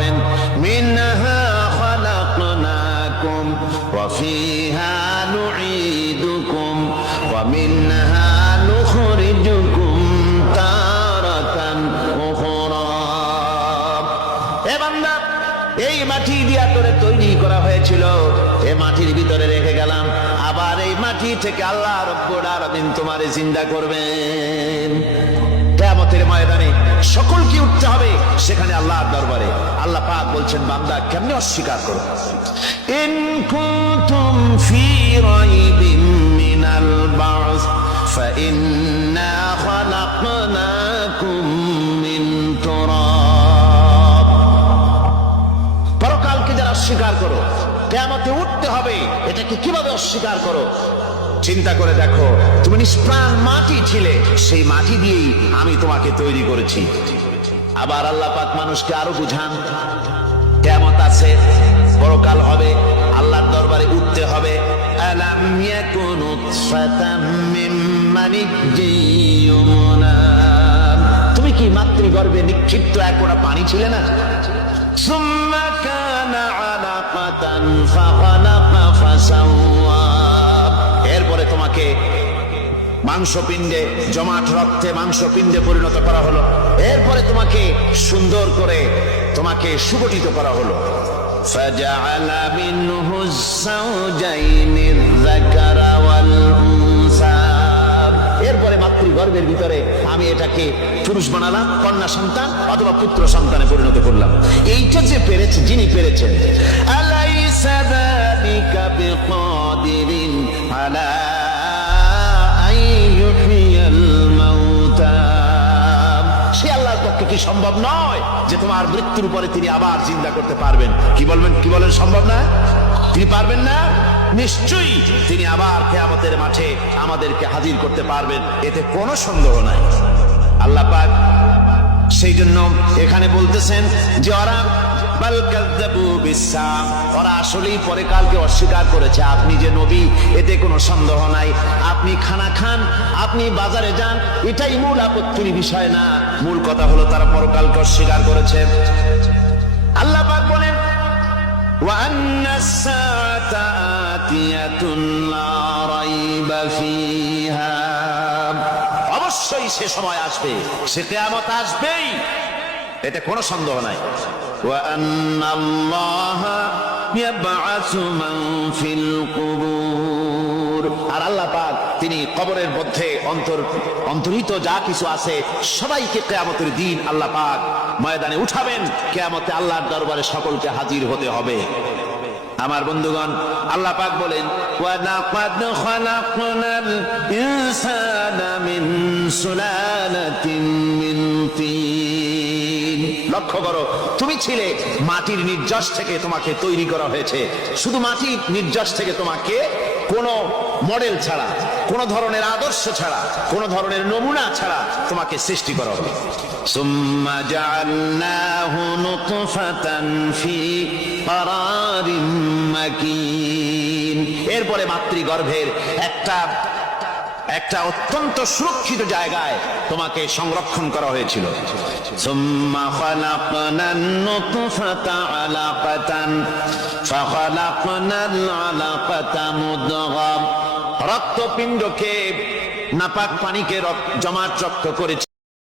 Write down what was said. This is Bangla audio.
পড়েন, মিনহা খালাকনাকুম ওয়া ফিহা নুঈদুকুম ওয়া মিনহা নুখরিজুকুম তারাতান উখরা। হে বান্দা, এই মাটি দিয়া তোরে তৈরি করা হয়েছিল, এই মাটির ভিতরে রেখে গেলাম, আবার এই মাটি থেকে আল্লাহ রব্বুল আলামিন তোমারে জিন্দা করবেন। কিয়ামতের ময়দানে সকলকে উঠতে হবে সেখানে আল্লাহর দরবারে। আল্লাহ পাক বলছেন, বান্দা কেমনে অস্বীকার করো? ইন কুনতুম ফি রাইবিন মিনাল বা'স ফাইন্না খালাকনাকুম মিন তুরাব। পরকালকে যারা অস্বীকার করো, কিয়ামতে উঠতে হবে, এটাকে কিভাবে অস্বীকার করো? চিন্তা করে দেখো, তুমি নিষ্প্রাণ মাটি ছিলে, সেই মাটি দিয়েই আমি তোমাকে তৈরি করেছি। আবার আল্লাহ পাক মানুষকে আরো বুঝান, কিয়ামত আছে, পরকাল হবে, আল্লাহর দরবারে উঠতে হবে। আলাম ইয়াকুনু নুতফাতাম মিন মানিয়্যিন ইউমনা। তুমি কি মাতৃগর্ভে নিক্ষিপ্ত এক ফোঁটা পানি ছিলে না? সুম্মা কানা আলাকাতান ফাখালাকা ফাসাওয়া। এরপরে তোমাকে মাংসপিণ্ডে, জমাট রক্তে মাংসপিণ্ডে পরিণত করা হলো। এরপরে তোমাকে সুন্দর করে তোমাকে সুগঠিত করা হলো। ফাজআলা মিনহু যাওজাইনি যাকারা ওয়াল উনসা। এরপরে মাতৃগর্ভের ভিতরে আমি এটাকে পুরুষ বানালাম, কন্যা সন্তান অথবা পুত্র সন্তানে পরিণত করলাম। এইটা যে পেরেছে, যিনি পেরেছেন, আলাইসা যালিকা বিকাদিরিন আলা আইয়ুহিয়াল মাউতা। সে আল্লাহর পক্ষে কি সম্ভব নয় যে তোমার মৃত্যুর পরে তিনি আবার জিন্দা করতে পারবেন? কি বলবেন, কি বলেন, সম্ভব না? তিনি পারবেন না? নিশ্চয়ই তিনি আবার কিয়ামতের মাঠে আমাদেরকে হাজির করতে পারবেন, এতে কোনো সন্দেহ নাই। আল্লাহ পাক সেই জন্য এখানে বলতেছেন যে ওরা বাল কাযযাবু বিসসাম, ওরা আসলেই পরে কালকে অস্বীকার করেছে। আপনি যে নবী, এতে কোনো সন্দেহ নাই। আপনি খানা খান, আপনি বাজারে যান, এটাই মূল আপত্তির বিষয় না। মূল কথা হলো তারা পরকালকে অস্বীকার করেছে। আল্লাহ পাক বলেন, ওয়া আন্নাস সাআতা আতিয়াতুন লা রাইবা ফিহা। অবশ্যই সে সময় আসবে, সে কিয়ামত আসবেই, এতে কোনো সন্দেহ নাই। ওয়া আন্নাল্লাহা ইয়াবআসু মান ফিল কুবুর। আর আল্লাহ পাক তিনি কবরের মধ্যে অন্তর্হিত যা কিছু আছে সবাইকে কিয়ামতের দিন আল্লাহ পাক ময়দানে উঠাবেন। কিয়ামতে আল্লাহর দরবারে সকলকে হাজির হতে হবে। আমার বন্ধুগণ, আল্লাহ পাক বলেন, ওয়া লাকাদ খালাকনাল ইনসানা মিন সুলালাতিন মিন তিন। লক্ষ্য করো, তুমি ছিলে মাটির নির্যাস থেকে, তোমাকে তৈরি করা হয়েছে। শুধু মাটির নির্যাস থেকে তোমাকে কোনো মডেল ছাড়া, কোনো ধরনের আদর্শ ছাড়া, কোনো ধরনের নমুনা ছাড়া তোমাকে সৃষ্টি করা হলো। সুম্মা জাআলনাহু নুতফাতান ফি ক্বারারিন মাকিন। এরপরে মাতৃগর্ভের একটা অত্যন্ত সুরক্ষিত জায়গায় তোমাকে সংরক্ষণ করা হয়েছিল। সুম্মা খালাকনান নুতফাতা আলাকাতান ফাখালাকনাল আলাকাতা মুদগা। রক্তপিণ্ডকে, নাপাক পানিকে জমাট রক্ত করেছি।